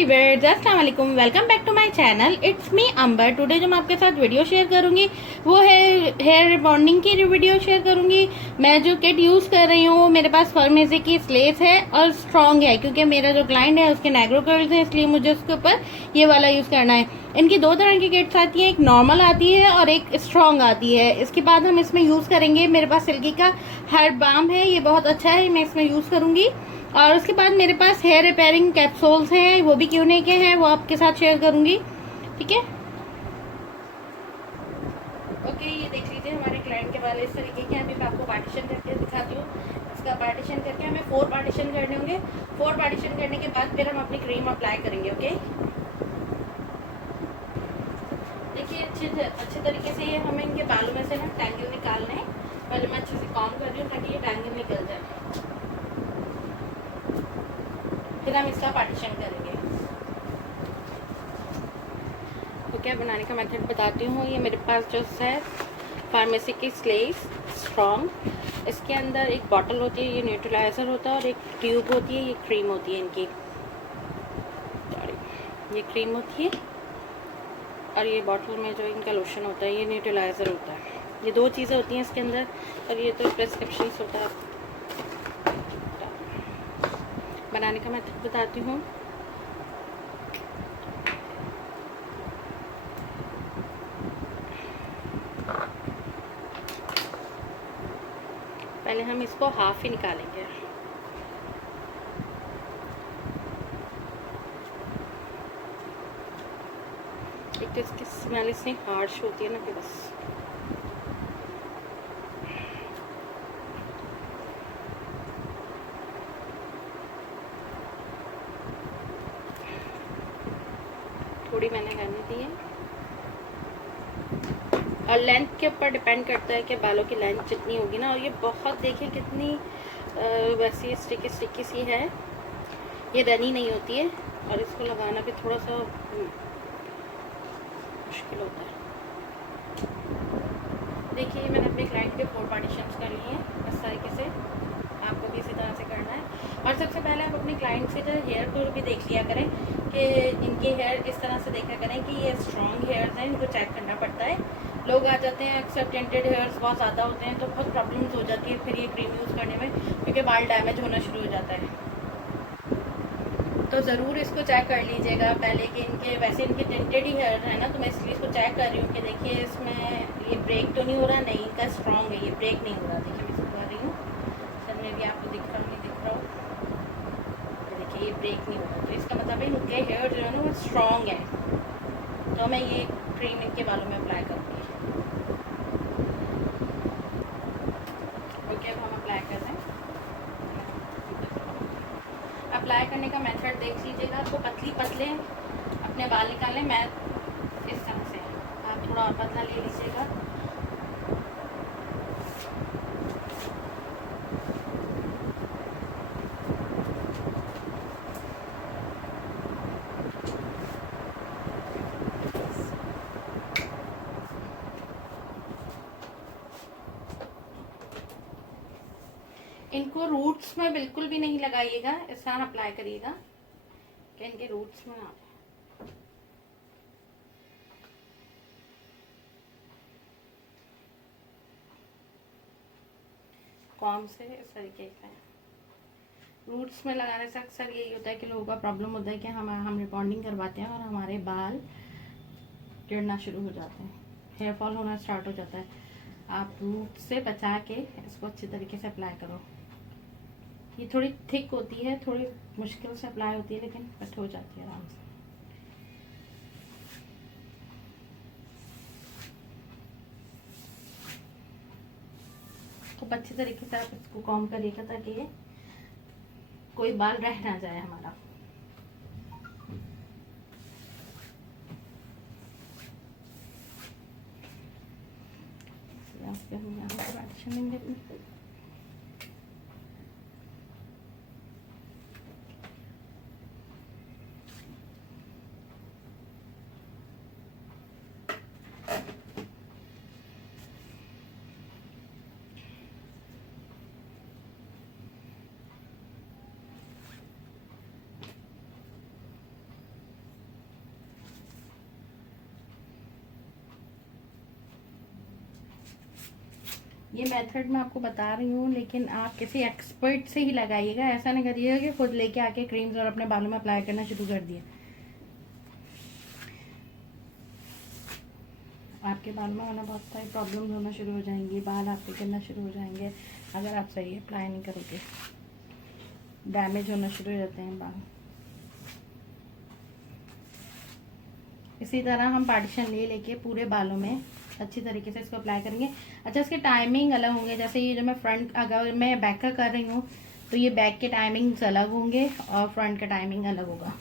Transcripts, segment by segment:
Viewers, अस्सलाम वालेकुम। Welcome back to my channel. It's me Amber. Today जो मैं आपके साथ वीडियो शेयर करूंगी वो है हेयर रिबॉन्डिंग की वीडियो शेयर करूंगी। मैं जो किट यूज़ कर रही हूँ, मेरे पास फॉर्मेसी की स्लेस है और स्ट्रॉन्ग है, क्योंकि मेरा जो क्लाइंट है उसके नेग्रो कर्ल्स हैं, इसलिए मुझे उसके ऊपर ये वाला यूज़ करना है। इनकी दो तरह की किट्स आती है, एक नॉर्मल आती है और एक स्ट्रॉन्ग आती है। इसके बाद हम इसमें यूज़ करेंगे, मेरे पास सिल्की का हेयर बाम है, ये बहुत अच्छा है, मैं इसमें यूज़ करूंगी। और उसके बाद मेरे पास हेयर रिपेयरिंग कैप्सूल्स हैं, वो भी क्यों के हैं, वो आपके साथ शेयर करूंगी। ठीक है, ओके। ये देख लीजिए, हमारे क्लाइंट के बाल इस तरीके के हैं। अभी मैं आपको पार्टीशन करके दिखाती हूँ। इसका पार्टीशन करके हमें 4 पार्टीशन करने होंगे। 4 पार्टीशन करने के बाद फिर हम अपनी क्रीम अप्लाई करेंगे। ओके, देखिए अच्छे तरीके से ये हमें इनके बालों में से ना टैंगल निकालना है। पहले मैं अच्छे से कॉम कर रही हूँ ताकि ये टैंगल निकल जाए, फिर हम इसका पार्टीशन करेंगे। तो क्या बनाने का मेथड बताती हूँ। ये मेरे पास जो है फार्मेसी की स्लेस स्ट्रॉन्ग, इसके अंदर एक बॉटल होती है, ये न्यूट्रलाइजर होता है, और एक ट्यूब होती है, ये क्रीम होती है इनकी। ये क्रीम होती है और ये बॉटल में जो इनका लोशन होता है ये न्यूट्रलाइजर होता है। ये दो चीज़ें होती हैं इसके अंदर, और ये तो प्रिस्क्रिप्शन होता है। बनाने का मेथड बताती हूँ। पहले हम इसको हाफ ही निकालेंगे। एक तो इसकी स्मेल इतनी हार्श होती है ना कि बस। थोड़ी मैंने रहने दी है, और लेंथ के ऊपर डिपेंड करता है कि बालों की लेंथ जितनी होगी ना। और ये बहुत देखें कितनी वैसी स्टिकी सी है, ये रनी नहीं होती है, और इसको लगाना भी थोड़ा सा मुश्किल होता है। देखिए, मैंने अपने क्लाइंट के 4 पार्टीशंस कर लिए हैं इस तरीके से। आपको भी इसी तरह से करना है। और सबसे पहले आप अपने क्लाइंट से जो हेयर टूर भी देख लिया करें कि इनके हेयर इस तरह से देखा करें कि ये स्ट्रॉन्ग हेयर्स हैं, इनको चेक करना पड़ता है। लोग आ जाते हैं, अक्सर टेंटेड हेयर्स बहुत ज़्यादा होते हैं, तो बहुत प्रॉब्लम्स हो जाती है फिर ये क्रीम यूज़ करने में, क्योंकि बाल डैमेज होना शुरू हो जाता है। तो ज़रूर इसको चेक कर लीजिएगा पहले कि इनके वैसे इनके टेंटेड ही हेयर है ना, तो मैं इसलिए इसको चेक कर रही हूँ कि देखिए इसमें ये ब्रेक तो नहीं हो रहा। नहीं, इनका स्ट्रॉन्ग है, ये ब्रेक नहीं हो रहा। देखिए मैं इसको कर रही हूँ, सर में भी आपको दिख रहा हूँ नहीं दिख रहा हूँ, देखिए ये ब्रेक नहीं हो रहा, तो इसका मतलब है इनके हेयर जो है ना वो स्ट्रॉन्ग है। तो मैं ये क्रीम इनके बालों में अप्लाई करूँगी। ओके, अब हम अप्लाई कर रहे हैं। अप्लाई करने का मेथड देख लीजिएगा, आपको पतली पतले अपने बाल निकालें। मैं इस तरह से, आप थोड़ा और पतला ले लीजिएगा। इनको रूट्स में बिल्कुल भी नहीं लगाइएगा, इस तरह अप्लाई करिएगा कि इनके रूट्स में आप कॉम से इस तरीके से। रूट्स में लगाने से अक्सर यही होता है कि लोगों का प्रॉब्लम होता है कि हम रिबॉन्डिंग करवाते हैं और हमारे बाल गिरना शुरू हो जाते हैं, हेयर फॉल होना स्टार्ट हो जाता है। आप रूट से बचा के इसको अच्छे तरीके से अप्लाई करो। ये थोड़ी थिक होती है, थोड़ी मुश्किल से अप्लाई होती है, लेकिन कट हो जाती है आराम से। तो अच्छे तरीके से आप इसको कॉम करिएगा ताकि ये कोई बाल रह ना जाए हमारा। हम यहाँ पर पार्टीशन लेंगे अपनी। ये मेथड मैं आपको बता रही हूँ, लेकिन आप किसी एक्सपर्ट से ही लगाइएगा। ऐसा नहीं करिएगा कि खुद लेके आके क्रीम्स और अपने बालों में अप्लाई करना शुरू कर दिए। आपके बाल में होना बहुत सारी प्रॉब्लम्स होना शुरू हो जाएंगी, बाल आपके गिरना शुरू हो जाएंगे अगर आप सही अप्लाई नहीं करोगे। डैमेज होना शुरू हो जाते हैं बाल। इसी तरह हम पार्टीशन लेके पूरे बालों में अच्छी तरीके से इसको अप्लाई करेंगे। अच्छा, इसके टाइमिंग अलग होंगे। जैसे ये जो मैं फ्रंट, अगर मैं बैक का कर रही हूँ तो ये बैक के टाइमिंग्स अलग होंगे और फ्रंट का टाइमिंग अलग होगा।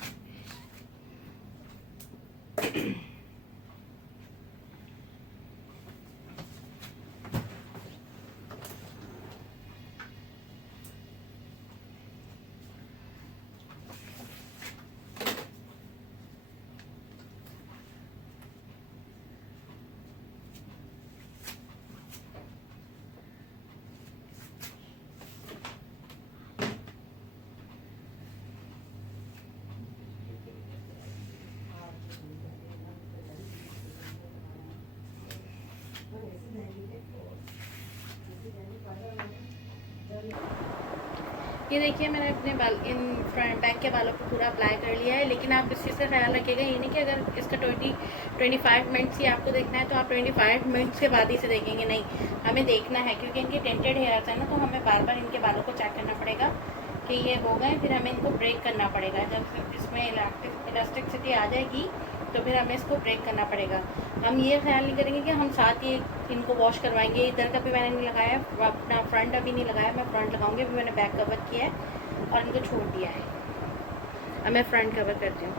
ये देखिए मैंने अपने बाल इन फ्रंट बैक के बालों को पूरा अप्लाई कर लिया है। लेकिन आप इस चीज़ से ख्याल रखिएगा, ये नहीं कि अगर इसका 25 मिनट्स ही आपको देखना है तो आप 25 मिनट्स के बाद ही से देखेंगे। नहीं, हमें देखना है, क्योंकि इनके टेंटेड हेयर्स है ना, तो हमें बार बार इनके बालों को चेक करना पड़ेगा कि ये हो गए, फिर हमें इनको ब्रेक करना पड़ेगा। जब इसमें इलास्टिसिटी आ जाएगी तो फिर हमें इसको ब्रेक करना पड़ेगा। हम ये ख्याल नहीं करेंगे कि हम साथ ही इनको वॉश करवाएंगे। इधर का भी मैंने नहीं लगाया, अपना फ्रंट अभी नहीं लगाया, मैं फ्रंट लगाऊंगी। अभी मैंने बैक कवर किया है और इनको छोड़ दिया है। अब मैं फ्रंट कवर करती हूँ।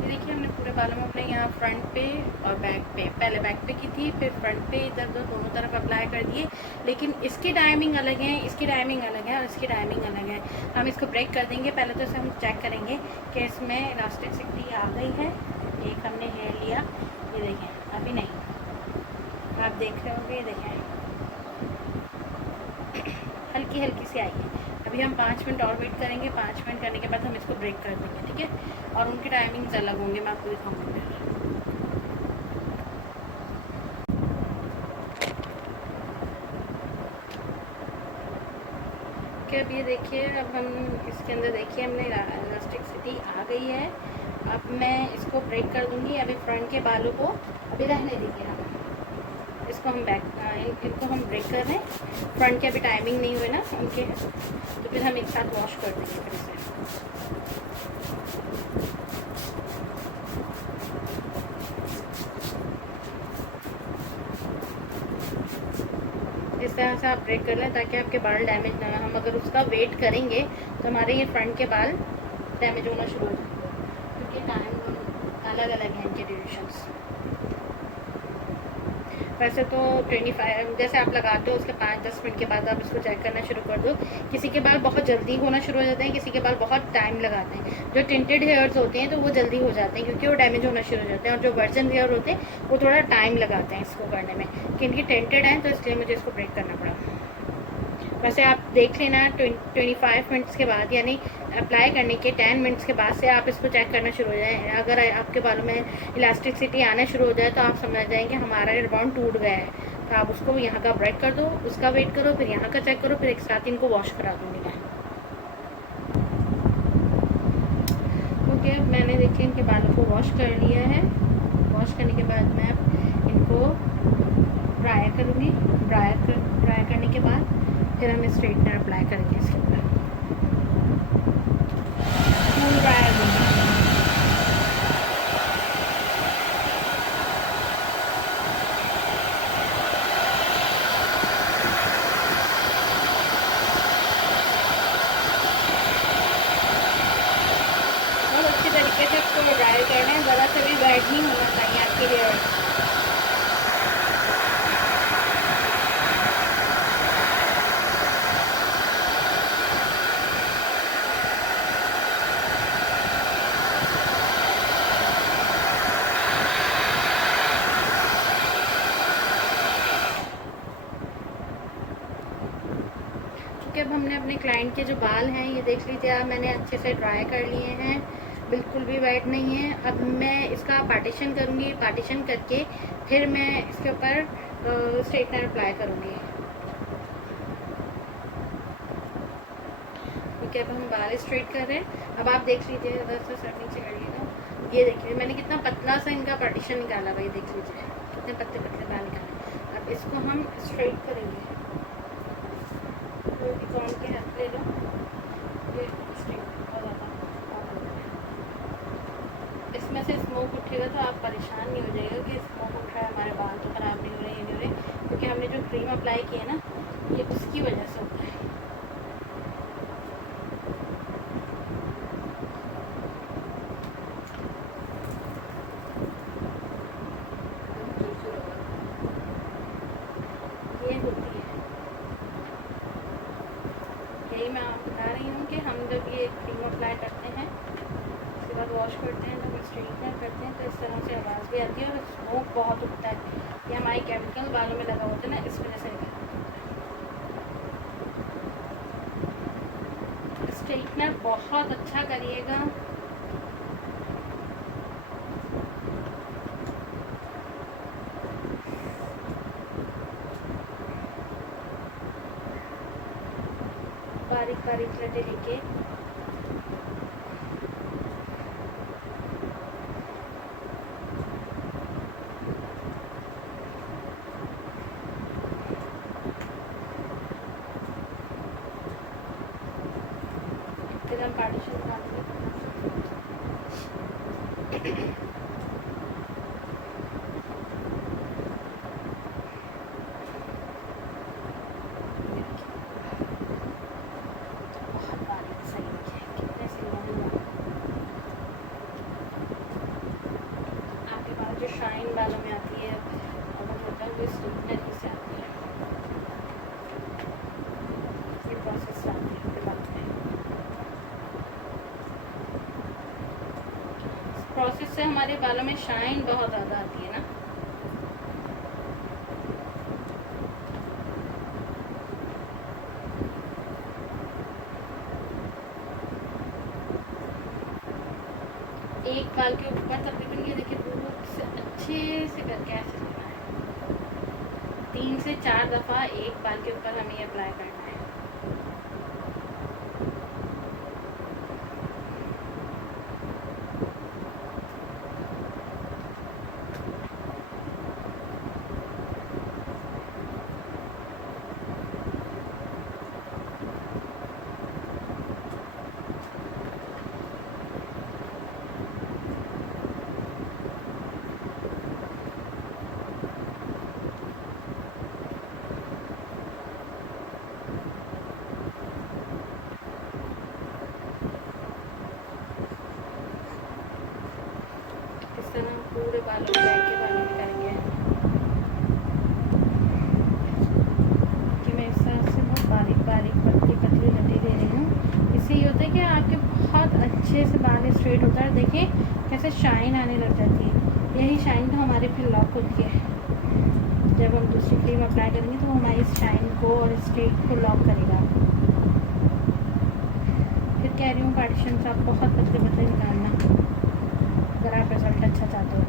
ये देखिए हमने पूरे बालों में अपने यहाँ फ्रंट पे और बैक पे, पहले बैक पे की थी, फिर फ्रंट पे, इधर दोनों तरफ अप्लाई कर दिए। लेकिन इसकी टाइमिंग अलग है, इसकी टाइमिंग अलग है और इसकी टाइमिंग अलग है। हम इसको ब्रेक कर देंगे। पहले तो इसे हम चेक करेंगे कि इसमें इलास्टिसिटी आ गई है। एक हमने हेयर लिया, ये देखें, अभी नहीं, आप देख रहे होंगे, ये देखें हल्की हल्की सी आई है। अभी हम 5 मिनट और वेट करेंगे। 5 मिनट करने के बाद हम इसको ब्रेक कर देंगे, ठीक है। और उनकी टाइमिंग्स अलग होंगे, मैं आपको दिखाऊंगी। कि अब ये देखिए, अब हम इसके अंदर देखिए हमने इलास्टिसिटी आ गई है। अब मैं इसको ब्रेक कर दूंगी। अभी फ्रंट के बालों को अभी रहने दीजिए, हम इसको हम इनको हम ब्रेक कर रहे हैं। फ्रंट के अभी टाइमिंग नहीं हुए ना उनके, तो फिर हम एक साथ वॉश कर देंगे फिर इसे। इस तरह से आप ब्रेक कर लें ताकि आपके बाल डैमेज ना हो। हम अगर उसका वेट करेंगे तो हमारे ये फ्रंट के बाल डैमेज होना शुरू हो जाएंगे, क्योंकि टाइम अलग अलग हैं इनके ड्यूरेशंस। वैसे तो 25 जैसे आप लगाते हो उसके 5-10 मिनट के बाद आप इसको चेक करना शुरू कर दो। किसी के बाल बहुत जल्दी होना शुरू हो जाते हैं, किसी के बाल बहुत टाइम लगाते हैं। जो टिंटेड हेयर्स होते हैं तो वो जल्दी हो जाते हैं क्योंकि वो डैमेज होना शुरू हो जाते हैं, और जो वर्जन हेयर होते हैं वो थोड़ा टाइम लगाते हैं इसको करने में, कि इनकी टेंटेड हैं तो इसलिए मुझे इसको ब्रेक करना पड़ा। वैसे आप देख लेना 25 मिनट्स के बाद, यानी अप्लाई करने के 10 मिनट्स के बाद से आप इसको चेक करना शुरू हो जाए। अगर आपके बालों में इलास्टिसिटी आना शुरू हो जाए तो आप समझ जाएंगे हमारा रिबॉन्ड टूट गया है। तो आप उसको यहाँ का ब्रेक कर दो, उसका वेट करो, फिर यहाँ का चेक करो, फिर एक साथ इनको वॉश करा दूँगी मैं। ओके, मैंने देखिए इनके बालों को वॉश कर लिया है। वॉश करने के बाद मैं इनको ड्राई करूँगी। ड्राई करने के बाद फिर हम स्ट्रेटनर अप्लाई करेंगे इसके ऊपर। फुल ड्राई देंगे। बहुत अच्छी तरीके से इसको ड्राई करना है, ज़रा से भी वेट नहीं होना चाहिए आपके हेयर। अब हमने अपने क्लाइंट के जो बाल हैं ये देख लीजिए आप, मैंने अच्छे से ड्राई कर लिए हैं, बिल्कुल भी वेट नहीं है। अब मैं इसका पार्टीशन करूँगी। पार्टीशन करके फिर मैं इसके ऊपर स्ट्रेटनर अप्लाई करूँगी। ओके, अब हम बाल स्ट्रेट कर रहे हैं। अब आप देख लीजिए, इधर से सर नीचे करिएगा। ये देखिए मैंने कितना पतला सा इनका पार्टीशन निकाला, भाई देख लीजिए कितने पतले पतले बाल निकाले। अब इसको हम स्ट्रेट करेंगे। तो कौन के हेल्प ले लो, ये स्ट्रेट बहुत ज़्यादा। इसमें से स्मोक उठेगा तो आप परेशान नहीं हो जाइएगा कि स्मोक उठ रहा है, हमारे बाल तो ख़राब नहीं हो रहे, ये नहीं हो रहे, क्योंकि हमने जो क्रीम अप्लाई की है ना, ये उसकी वजह से होता है। ये होती है, यही मैं आपको बता रही हूँ कि हम जब ये क्रीम अप्लाई करते हैं, उसके बाद वॉश करते हैं, जब स्ट्रेटनर करते हैं, तो इस तरह से आवाज़ भी आती है और स्मोक बहुत उठता है। ये हमारे केमिकल बालों में लगा होता है ना, इस वजह से निकल आता है। स्ट्रेटनर बहुत अच्छा करिएगा। बारीक बारीक लटे लेके फिर हम पार्टीशन निकालेंगे। बहुत बारीक सही है, कितने सही है। आपके बाल जो शाइन बालों में आती है, और होता है वो स्ट्रेटनर ही से आती है। ये प्रोसेस आती है आपके बाल में। प्रोसेस से हमारे बालों में शाइन बहुत ज़्यादा आती है ना। एक बाल के ऊपर तकरीबन ये देखिए बहुत से अच्छे से करके ऐसे लेना है। 3 से 4 दफ़ा एक बाल के ऊपर हमें अप्लाई करना है। इस तरह पूरे बालों में बैठ के बालों में करेंगे कि मैं इस तरह से बहुत बारीक बारीक पतली पतली लटी दे रही हूँ। इससे ये होता है कि आपके बहुत अच्छे से बाल स्ट्रेट होता है। देखिए कैसे शाइन आने लग जाती है। यही शाइन तो हमारी फिर लॉक होती है। जब हम दूसरी क्रीम अप्लाई करेंगे तो हमारी इस शाइन को और स्ट्रेट को लॉक करेगा। फिर कह रही हूँ पार्टीशन से आप बहुत पतले पतले निकालना अगर आप रिजल्ट अच्छा चाहते हो।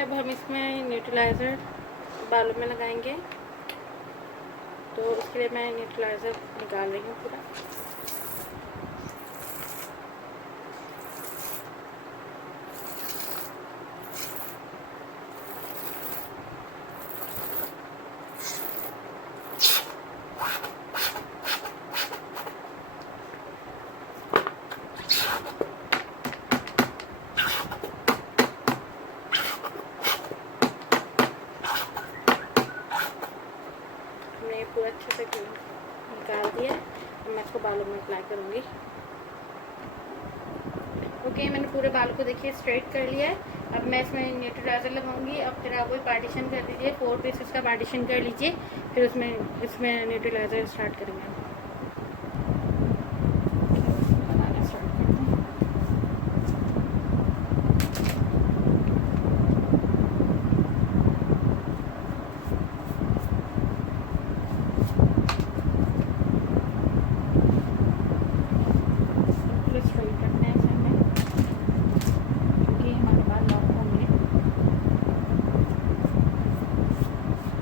अब हम इसमें न्यूट्रलाइज़र बालों में लगाएंगे, तो उसके लिए मैं न्यूट्रलाइज़र निकाल रही हूँ पूरा। हमने पूरा अच्छे से निकाल दिया है। अब मैं इसको बालों में अप्लाई करूँगी। ओके, मैंने पूरे बाल को देखिए स्ट्रेट कर लिया है। अब मैं इसमें न्यूट्रलाइज़र लगाऊंगी। अब फिर आप वही पार्टीशन कर दीजिए, 4 पीसेस का पार्टीशन कर लीजिए, फिर इसमें न्यूट्रलाइज़र स्टार्ट करेंगे। लगाना स्टार्ट करते हैं। स्ट्रेट रखना है इसे हमें, क्योंकि हमारे बाल लॉक होंगे।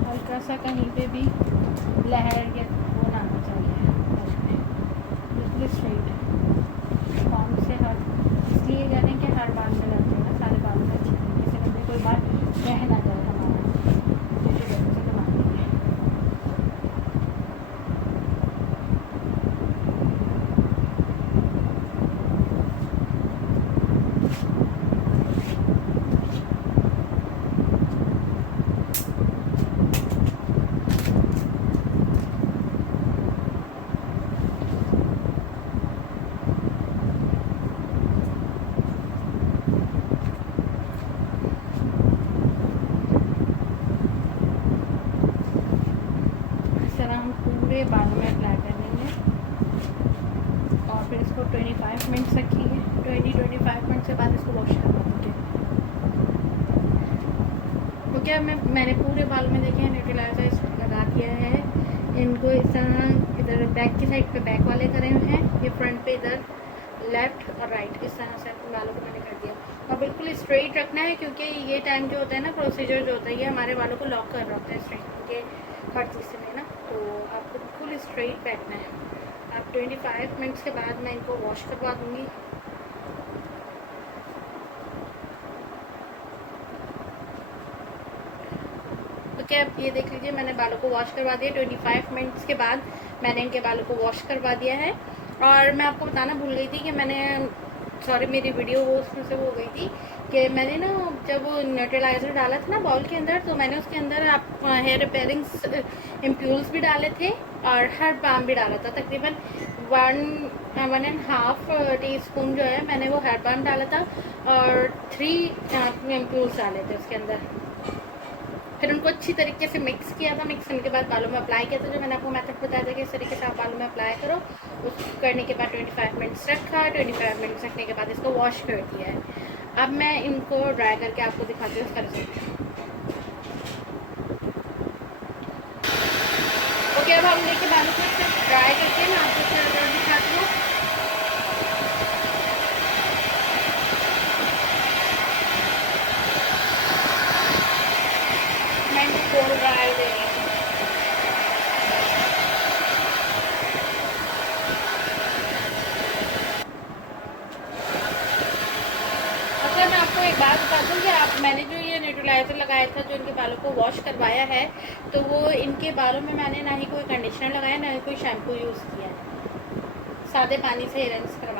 हल्का सा कहीं पे भी लहर या वो ना आना चाहिए, बिल्कुल स्ट्रेट फॉर्म से। हर इसलिए करें कि हर बाल में लगते हैं, सारे बालों में अच्छे तरीके से लगे, कोई बाल रह ना जाए हमारा, इसी वजह से घुमा देंगे। हम पूरे बालों में अप्लाई कर लेंगे और फिर इसको 25 मिनट्स रखिए। 20-25 मिनट के बाद इसको वॉश करवा देंगे। ओके, मैंने पूरे बालों में देखे न्यूट्रलाइज़र लगा दिया है। इनको इस तरह इधर बैक की साइड पे बैक वाले करे हुए हैं, ये फ्रंट पे इधर लेफ्ट और राइट, इस तरह से अपने बालों को मैंने कर दिया। और बिल्कुल स्ट्रेट रखना है, क्योंकि ये टाइम जो होता है ना, प्रोसीजर जो होता है, ये हमारे बालों को लॉक कर रहा होता है स्ट्रेट के हर चीज़ से ना, तो आपको बिल्कुल स्ट्रेट बैठना है। अब 25 मिनट्स के बाद मैं इनको वॉश करवा दूँगी। ओके, अब ये देख लीजिए मैंने बालों को वॉश करवा दिया। 25 मिनट्स के बाद मैंने इनके बालों को वॉश करवा दिया है। और मैं आपको बताना भूल गई थी कि मेरी वीडियो वो उसमें से वो हो गई थी कि मैंने ना जब वो न्यूट्रलाइज़र डाला था ना बाउल के अंदर, तो मैंने उसके अंदर हेयर रिपेयरिंग्स इम्प्यूल्स भी डाले थे और हेयर बाम भी डाला था। तकरीबन 1.5 टीस्पून जो है मैंने वो हेयर बाम डाला था और 3 इम्प्यूल्स डाले थे उसके अंदर। फिर उनको अच्छी तरीके से मिक्स किया था। मिक्स करने के बाद बालों में अप्लाई किया था, जो मैंने आपको मेथड बताया था कि इस तरीके से आप बालों में अप्लाई करो। उसको करने के बाद 25 मिनट्स रखा। 25 मिनट्स रखने के बाद इसको वॉश कर दिया है। अब मैं इनको ड्राई करके आपको दिखाती हूँ इसका रिजल्ट। ओके, अब हम देखिए बालों को ड्राई करके मैं आपको इसका रिजल्ट दिखाती हूँ। कोल ड्राई दे रही हूँ। अच्छा, मैं आपको एक बात बता दूँ कि मैंने जो ये न्यूट्रलाइज़र लगाया था, जो इनके बालों को वॉश करवाया है, तो वो इनके बालों में मैंने ना ही कोई कंडीशनर लगाया, ना ही कोई शैम्पू यूज़ किया है। सादे पानी से हेयर रिंस करवाया।